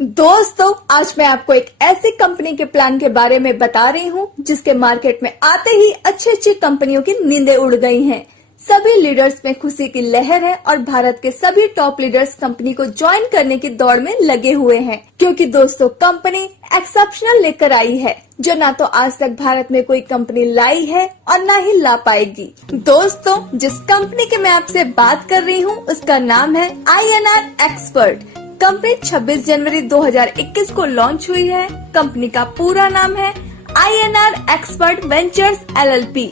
दोस्तों, आज मैं आपको एक ऐसी कंपनी के प्लान के बारे में बता रही हूँ जिसके मार्केट में आते ही अच्छी कंपनियों की नींदें उड़ गई हैं। सभी लीडर्स में खुशी की लहर है और भारत के सभी टॉप लीडर्स कंपनी को ज्वाइन करने की दौड़ में लगे हुए हैं, क्योंकि दोस्तों कंपनी एक्सेप्शनल लेकर आई है जो ना तो आज तक भारत में कोई कंपनी लाई है और ना ही ला पाएगी। दोस्तों, जिस कंपनी की मैं आपसे बात कर रही हूँ उसका नाम है INR एक्सपर्ट। कंपनी 26 जनवरी 2021 को लॉन्च हुई है। कंपनी का पूरा नाम है INR expert ventures LLP।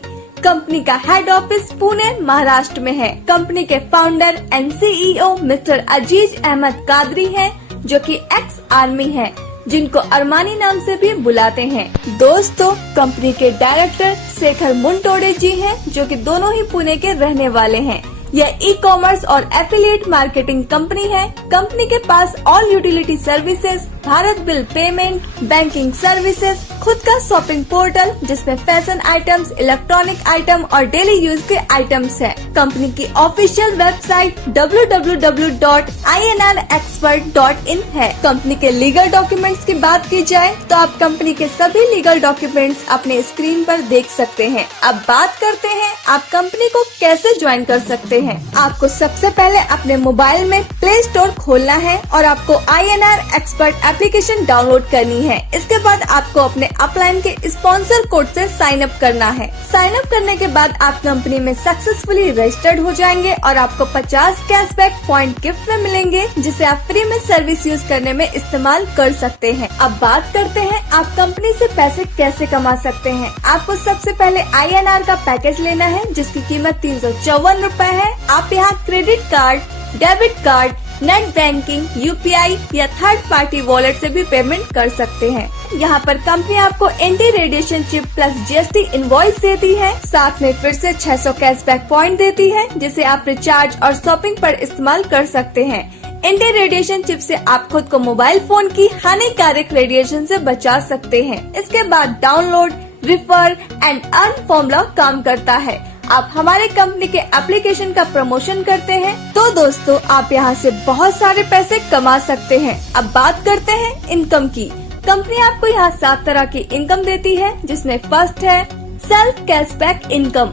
Company का हेड ऑफिस पुणे महाराष्ट्र में है। कंपनी के फाउंडर एंड CEO मिस्टर अजीज अहमद कादरी हैं, जो कि एक्स आर्मी है, जिनको अरमानी नाम से भी बुलाते हैं। दोस्तों, कंपनी के डायरेक्टर शेखर मुंटोडे जी हैं, जो कि दोनों ही पुणे के रहने वाले हैं। यह ई-कॉमर्स और एफिलिएट मार्केटिंग कंपनी है। कंपनी के पास all utility services, Bharat bill payment, banking services, खुद का शॉपिंग पोर्टल जिसमें फैशन आइटम्स, इलेक्ट्रॉनिक आइटम और डेली यूज के आइटम्स है। कंपनी की ऑफिशियल वेबसाइट www.inrexpert.in है। कंपनी के लीगल डॉक्यूमेंट्स की बात की जाए तो आप कंपनी के सभी लीगल डॉक्यूमेंट्स अपने स्क्रीन पर देख सकते हैं। अब बात करते हैं आप कंपनी को कैसे ज्वाइन कर सकते हैं। आपको सबसे पहले अपने मोबाइल में प्ले स्टोर खोलना है और आपको INR एक्सपर्ट एप्लीकेशन डाउनलोड करनी है। इसके बाद आपको अपने अपलाइन के स्पॉन्सर कोड से साइन अप करना है। साइन अप करने के बाद आप कंपनी में सक्सेसफुली रजिस्टर्ड हो जाएंगे और आपको 50 कैशबैक पॉइंट गिफ्ट में मिलेंगे, जिसे आप फ्री में सर्विस यूज करने में इस्तेमाल कर सकते हैं। अब बात करते हैं आप कंपनी से पैसे कैसे कमा सकते हैं। आपको सबसे पहले INR का पैकेज लेना है, जिसकी कीमत 354 रूपए है। आप यहाँ credit card, debit card, net banking, UPI या थर्ड पार्टी वॉलेट से भी पेमेंट कर सकते हैं। यहाँ पर कंपनी आपको anti radiation chip plus GST invoice देती है। साथ में फिर से 600 कैशबैक पॉइंट देती है, जिसे आप रिचार्ज और शॉपिंग पर इस्तेमाल कर सकते हैं। एंटी रेडिएशन चिप से आप खुद को मोबाइल फोन की हानिकारक रेडिएशन से बचा सकते हैं। इसके बाद download, refer and earn formula काम करता है। आप हमारे कंपनी के एप्लीकेशन का प्रमोशन करते हैं तो दोस्तों आप यहाँ से बहुत सारे पैसे कमा सकते हैं। अब बात करते हैं इनकम की। कंपनी आपको यहाँ 7 तरह की इनकम देती है, जिसमें फर्स्ट है सेल्फ कैशबैक इनकम,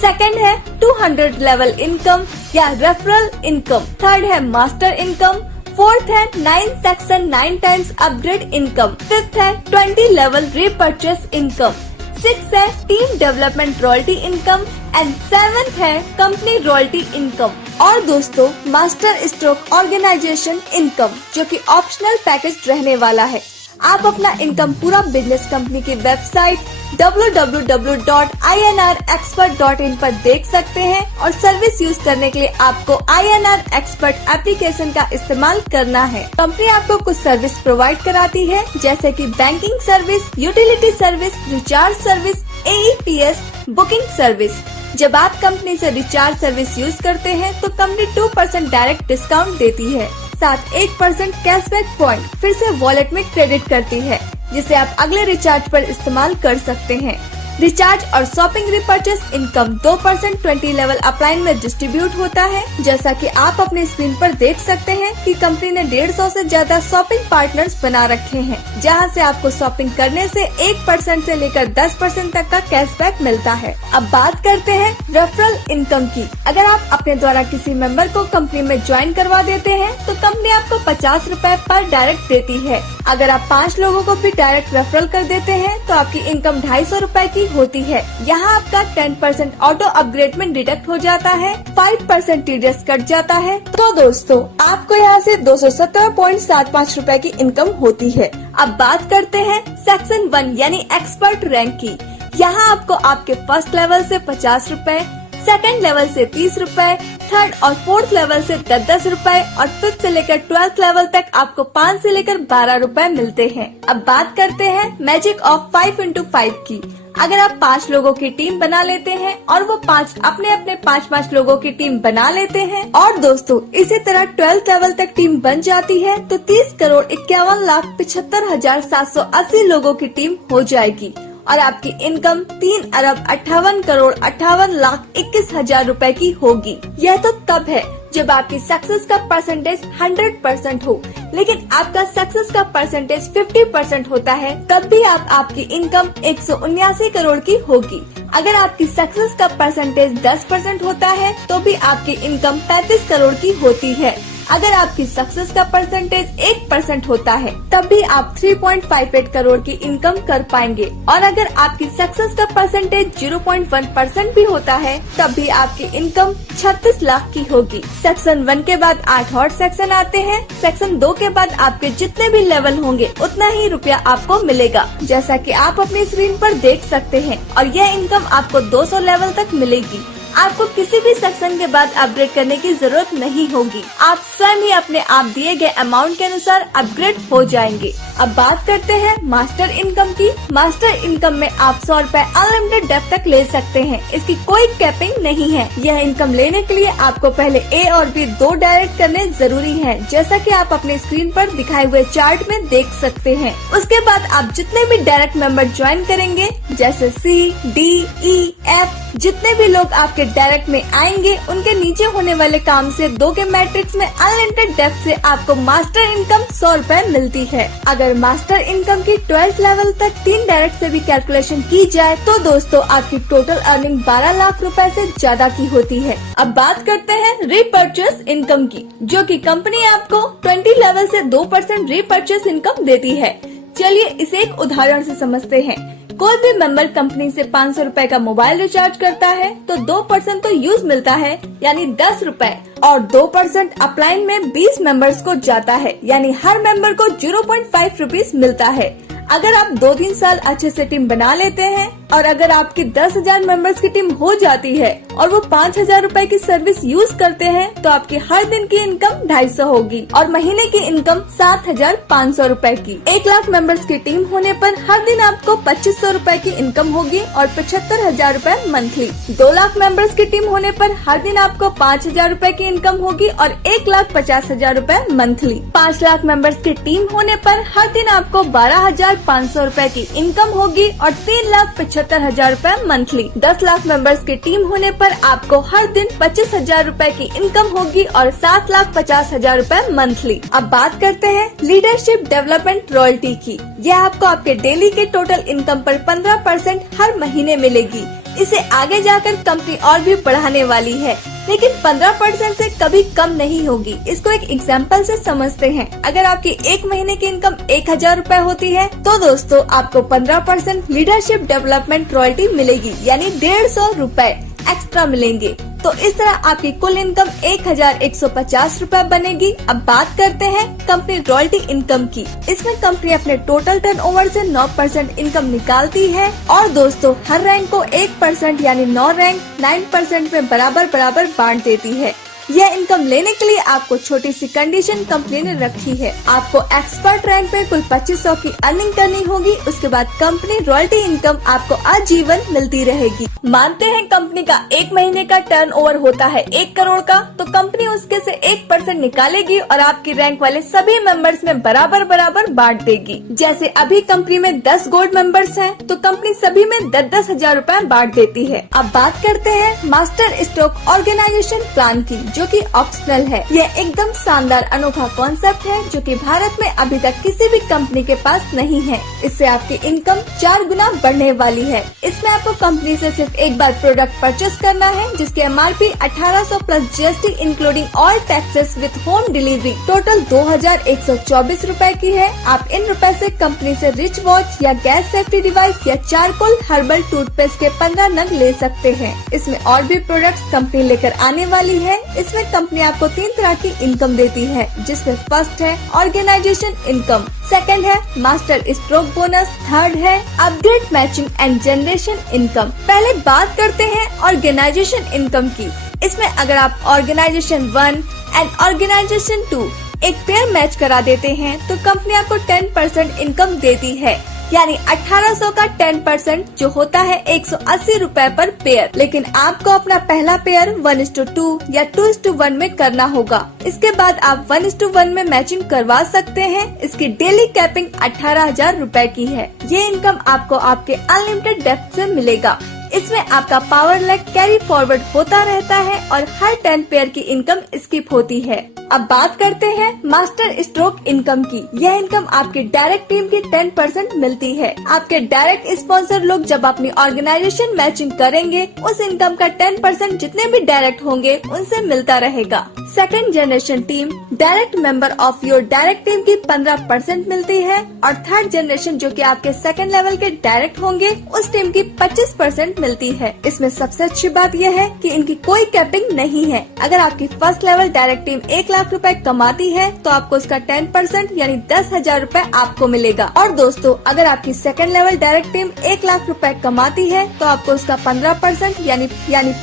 सेकंड है 200 लेवल इनकम या रेफरल इनकम, थर्ड है मास्टर इनकम, फोर्थ है 9 section 9 times upgrade income, fifth है 20 लेवल रीपर्चेस इनकम, 6 है team development royalty income and 7th है कंपनी रॉयल्टी इनकम। और दोस्तों मास्टर स्ट्रोक ऑर्गेनाइजेशन इनकम, जो कि ऑप्शनल पैकेज रहने वाला है। आप अपना इनकम पूरा बिजनेस कंपनी की वेबसाइट www.inrexpert.in पर देख सकते हैं और सर्विस यूज करने के लिए आपको INR एक्सपर्ट एप्लीकेशन का इस्तेमाल करना है। कंपनी आपको कुछ सर्विस प्रोवाइड कराती है, जैसे कि banking service, utility service, recharge service, AEPS, booking service. जब आप कंपनी से रिचार्ज सर्विस यूज करते हैं तो कंपनी 2% डायरेक्ट डिस्काउंट देती है, साथ 1% कैशबैक पॉइंट फिर से वॉलेट में क्रेडिट करती है, जिसे आप अगले रिचार्ज पर इस्तेमाल कर सकते हैं। रिचार्ज और shopping repurchase income 2% 20 level upline में डिस्ट्रीब्यूट होता है। जैसा कि आप अपने स्क्रीन पर देख सकते हैं कि कंपनी ने 150 से ज्यादा शॉपिंग पार्टनर्स बना रखे हैं, जहां से आपको शॉपिंग करने से 1% से लेकर 10% तक का कैशबैक मिलता है। अब बात करते हैं रेफरल इनकम की। अगर आप अपने द्वारा किसी मेंबर को कंपनी में ज्वाइन करवा देते हैं तो कंपनी आपको 50 रूपए पर डायरेक्ट देती है। अगर आप 5 लोगों को भी डायरेक्ट रेफरल कर देते हैं तो आपकी इनकम 250 रूपए की होती है। यहाँ आपका 10% ऑटो अपग्रेड में डिडक्ट हो जाता है, 5% TDS कट जाता है। तो दोस्तों आपको यहाँ से 217.75 रूपए की इनकम होती है। अब बात करते हैं सेक्शन 1 यानी एक्सपर्ट रैंक की। यहाँ आपको आपके फर्स्ट लेवल से 50 रूपए, सेकंड लेवल से 30 रूपए, थर्ड और फोर्थ लेवल से 10-10 रूपए और फिफ्थ से लेकर 12th लेवल तक आपको 5 से लेकर 12 रूपए मिलते हैं। अब बात करते हैं मैजिक ऑफ 5x5 की। अगर आप 5 लोगों की टीम बना लेते हैं और वो 5 अपने अपने 5-5 लोगों की टीम बना लेते हैं और दोस्तों इसी तरह 12th लेवल तक टीम बन जाती है तो 30,51,75,780 लोगों की टीम हो जाएगी और आपकी इनकम 3,58,58,21,000 रूपए की होगी। यह तो तब है जब आपकी सक्सेस का परसेंटेज 100% हो, लेकिन आपका सक्सेस का परसेंटेज 50% होता है, तब भी आपकी इनकम 179 करोड़ की होगी। अगर आपकी सक्सेस का परसेंटेज 10% होता है तो भी आपकी इनकम 35 करोड़ की होती है। अगर आपकी सक्सेस का परसेंटेज 1% होता है तब भी आप 3.58 करोड़ की इनकम कर पाएंगे, और अगर आपकी सक्सेस का परसेंटेज 0.1% भी होता है तब भी आपकी इनकम 36 लाख की होगी। सेक्शन 1 के बाद 8 और सेक्शन आते हैं। सेक्शन 2 के बाद आपके जितने भी लेवल होंगे उतना ही रुपया आपको मिलेगा, जैसा कि आप अपनी स्क्रीन पर देख सकते हैं, और यह इनकम आपको 200 लेवल तक मिलेगी। आपको किसी भी सेक्शन के बाद अपग्रेड करने की जरूरत नहीं होगी, आप स्वयं ही अपने आप दिए गए अमाउंट के अनुसार अपग्रेड हो जाएंगे। अब बात करते हैं मास्टर इनकम की। मास्टर इनकम में आप 100 रूपए अनलिमिटेड डेप्थ तक ले सकते हैं। इसकी कोई कैपिंग नहीं है। यह इनकम लेने के लिए आपको पहले A और B 2 डायरेक्ट करने जरूरी है, जैसा कि आप अपने स्क्रीन पर दिखाए हुए चार्ट में देख सकते हैं। उसके बाद आप जितने भी डायरेक्ट मेंबर ज्वाइन करेंगे, जैसे C, D, E, F, जितने भी लोग आपके डायरेक्ट में आएंगे, उनके नीचे होने वाले काम से 2 के मैट्रिक्स में अनलिमिटेड डेप्थ से आपको मास्टर इनकम 100 रूपए मिलती है। अगर मास्टर इनकम की 12th लेवल तक 3 डायरेक्ट से भी कैलकुलेशन की जाए तो दोस्तों आपकी टोटल अर्निंग 12 लाख रुपए से ज्यादा की होती है। अब बात करते हैं रीपर्चेस इनकम की, जो कि कंपनी आपको 20 लेवल से 2% रीपर्चेस इनकम देती है। चलिए इसे एक उदाहरण से समझते हैं। कोई भी मेंबर कंपनी से 500 रूपए का मोबाइल रिचार्ज करता है तो 2% तो यूज मिलता है, यानी 10 रूपए, और 2% अपलाइन में 20 मेंबर्स को जाता है, यानी हर मेंबर को 0.5 रुपीज मिलता है। अगर आप 2-3 साल अच्छे से टीम बना लेते हैं, और अगर आपकी 10,000 मेंबर्स की टीम हो जाती है और वो 5,000 रूपए की सर्विस यूज करते हैं, तो आपकी हर दिन की इनकम 250 होगी और महीने की इनकम 7,500 रूपए की। 1 लाख मेंबर्स की टीम होने पर हर दिन आपको 2,500 रूपए की इनकम होगी और 75,000 रूपए मंथली। 2 लाख मेंबर्स की टीम होने पर हर दिन आपको 5,000 रूपए की इनकम होगी और 1,50,000 रूपए मंथली। 5 लाख मेंबर्स की टीम होने पर हर दिन आपको 12,500 रूपए की इनकम होगी और 3,75,000 रूपए मंथली। 10 लाख मेंबर्स की टीम होने पर आपको हर दिन 25,000 रूपए की इनकम होगी और 7,50,000 रूपए मंथली। अब बात करते हैं लीडरशिप डेवलपमेंट रॉयल्टी की। यह आपको आपके डेली के टोटल इनकम पर 15% हर महीने मिलेगी। इसे आगे जाकर कंपनी और भी बढ़ाने वाली है, लेकिन 15% से कभी कम नहीं होगी। इसको एक एग्जाम्पल से समझते हैं। अगर आपकी 1 महीने की इनकम 1,000 रूपए होती है तो दोस्तों आपको 15% लीडरशिप डेवलपमेंट रॉयल्टी मिलेगी, यानी 150 रूपए एक्स्ट्रा मिलेंगे। तो इस तरह आपकी कुल इनकम 1,150 रूपए बनेगी। अब बात करते हैं कंपनी रॉयल्टी इनकम की। इसमें कंपनी अपने टोटल टर्नओवर से 9% इनकम निकालती है, और दोस्तों हर रैंक को 1% यानी 9 रैंक 9% में बराबर बांट देती है। यह इनकम लेने के लिए आपको छोटी सी कंडीशन कंपनी ने रखी है। आपको एक्सपर्ट रैंक पे कुल 2,500 की अर्निंग करनी होगी। उसके बाद कंपनी रॉयल्टी इनकम आपको आजीवन मिलती रहेगी। मानते हैं कंपनी का 1 महीने का टर्नओवर होता है 1 करोड़ का, तो कंपनी उसके से 1% निकालेगी और आपकी रैंक वाले सभी मेंबर्स में बराबर बांट देगी। जैसे अभी कंपनी में 10 गोल्ड मेंबर्स हैं, तो कंपनी सभी में 10,000 रूपए बांट देती है। अब बात करते हैं मास्टर स्टॉक ऑर्गेनाइजेशन प्लान की, जो कि ऑप्शनल है। यह एकदम शानदार अनोखा कॉन्सेप्ट है जो कि भारत में अभी तक किसी भी कंपनी के पास नहीं है। इससे आपकी इनकम 4 गुना बढ़ने वाली है। इसमें आपको कंपनी से सिर्फ एक बार प्रोडक्ट परचेस करना है, जिसकी MRP 1,800 plus GST including all taxes with home delivery total 2,124 रूपए की है। आप इन रुपए से कंपनी से रिच वॉच या गैस सेफ्टी डिवाइस या चारकोल हर्बल टूथपेस्ट के 15 नग ले सकते हैं। इसमें और भी प्रोडक्ट्स कंपनी लेकर आने वाली है। इसमें कंपनी आपको 3 तरह की इनकम देती है, जिसमें फर्स्ट है ऑर्गेनाइजेशन इनकम, सेकंड है मास्टर स्ट्रोक बोनस, थर्ड है upgrade matching and generation income. पहले बात करते हैं ऑर्गेनाइजेशन इनकम की। इसमें अगर आप ऑर्गेनाइजेशन 1 एंड ऑर्गेनाइजेशन 2 एक पेयर मैच करा देते हैं तो कंपनी आपको 10% इनकम देती है, यानी 1,800 का 10% जो होता है 180 रूपए पर पेयर। लेकिन आपको अपना पहला पेयर 1:2 या 2:1 में करना होगा। इसके बाद आप 1:1 में मैचिंग करवा सकते हैं। इसकी डेली कैपिंग 18,000 रूपए की है। ये इनकम आपको आपके अनलिमिटेड डेप्थ से मिलेगा। इसमें आपका पावर लैग कैरी फॉरवर्ड होता रहता है और हर 10 पेयर की इनकम स्किप होती है। अब बात करते हैं मास्टर स्ट्रोक इनकम की। यह इनकम आपकी डायरेक्ट टीम की 10% मिलती है। आपके डायरेक्ट स्पॉन्सर लोग जब अपनी ऑर्गेनाइजेशन मैचिंग करेंगे, उस इनकम का 10% जितने भी डायरेक्ट होंगे उनसे मिलता रहेगा। Second generation team direct member of your direct team की 15% मिलती है और थर्ड जनरेशन जो कि आपके सेकंड लेवल के डायरेक्ट होंगे, उस टीम की 25% मिलती है। इसमें सबसे अच्छी बात यह है कि इनकी कोई कैपिंग नहीं है। अगर आपकी first level direct team 1 lakh रुपए कमाती है तो आपको उसका 10% यानी 10,000 रुपए आपको मिलेगा। और दोस्तों, अगर आपकी second level direct team 1 lakh रुपए कमाती है तो आपको उसका 15% यानी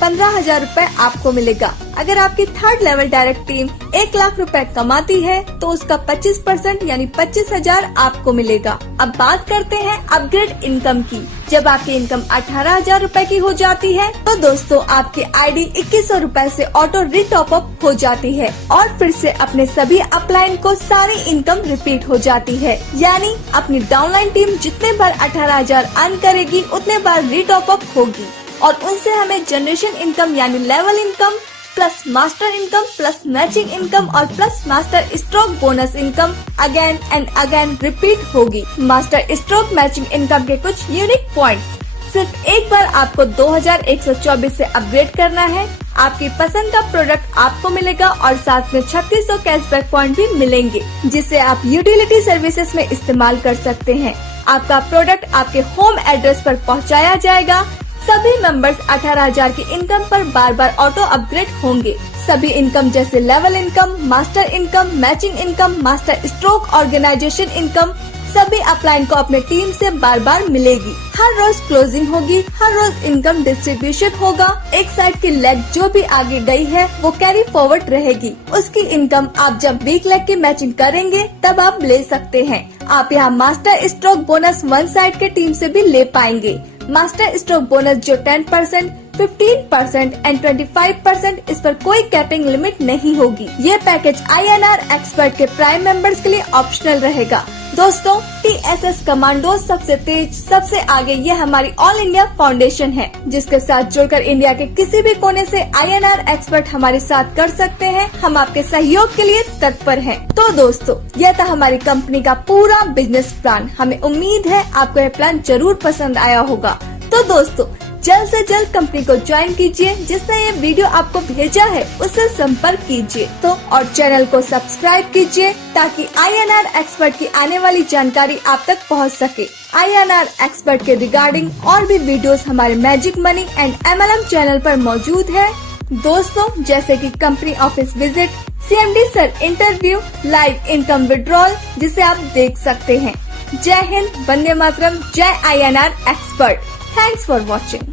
15,000 रुपए आपको मिलेगा। अगर आपकी third level direct team 1 lakh रुपए कमाती है तो उसका 25% यानी 25,000 आपको मिलेगा। अब बात करते हैं अपग्रेड इनकम की। जब आपकी इनकम 18,000 रुपए की हो जाती है तो दोस्तों आपकी आईडी 2100 रुपए से ऑटो रीटॉप अप हो जाती है और फिर से अपने सभी अपलाइन को सारी इनकम रिपीट हो जाती है। यानी अपनी डाउनलाइन टीम जितने बार 18,000 अर्न करेगी उतने बार रीटॉप अप होगी और उनसे हमें जनरेशन इनकम यानी level income plus master income plus matching income और plus master stroke bonus income again and again repeat होगी। मास्टर स्ट्रोक मैचिंग इनकम के कुछ यूनिक पॉइंट्स। सिर्फ एक बार आपको 2124 से अपग्रेड करना है। आपकी पसंद का प्रोडक्ट आपको मिलेगा और साथ में 3600 कैशबैक पॉइंट भी मिलेंगे, जिसे आप यूटिलिटी सर्विसेज में इस्तेमाल कर सकते हैं। आपका प्रोडक्ट आपके होम एड्रेस पर पहुंचाया जाएगा। सभी मेंबर्स 18,000 की इनकम पर बार बार ऑटो अपग्रेड होंगे। सभी इनकम जैसे level income, master income, matching income, master stroke, organisation income सभी अपलाइन को अपने टीम से बार बार मिलेगी। हर रोज क्लोजिंग होगी, हर रोज इनकम डिस्ट्रीब्यूशन होगा। एक साइड की लेग जो भी आगे गई है वो कैरी फॉरवर्ड रहेगी। उसकी इनकम आप जब वीक लेग की मैचिंग करेंगे तब आप ले सकते हैं। आप यहाँ master stroke bonus one side के टीम से भी ले पाएंगे। मास्टर स्ट्रोक बोनस जो 10%, 15% एंड 25%, इस पर कोई कैपिंग लिमिट नहीं होगी। ये पैकेज INR एक्सपर्ट के प्राइम मेंबर्स के लिए ऑप्शनल रहेगा। दोस्तों, TSS कमांडो सबसे तेज, सबसे आगे ये हमारी ऑल इंडिया फाउंडेशन है, जिसके साथ जुड़कर इंडिया के किसी भी कोने से INR एक्सपर्ट हमारे साथ कर सकते हैं। हम आपके सहयोग के लिए तत्पर हैं। तो दोस्तों, यह था हमारी कंपनी का पूरा बिजनेस प्लान। हमें उम्मीद है आपको यह प्लान जरूर पसंद आया होगा। तो दोस्तों, जल्द से जल्द कंपनी को ज्वाइन कीजिए। जिसने ये वीडियो आपको भेजा है उससे संपर्क कीजिए और चैनल को सब्सक्राइब कीजिए ताकि INR एक्सपर्ट की आने वाली जानकारी आप तक पहुंच सके। INR एक्सपर्ट के रिगार्डिंग और भी वीडियोस हमारे magic money and MLM channel पर मौजूद है दोस्तों, जैसे कि company office visit, CMD sir interview, live income withdrawal, जिसे आप देख सकते हैं। जय हिंद, वंदे मातरम, जय INR expert. Thanks for watching.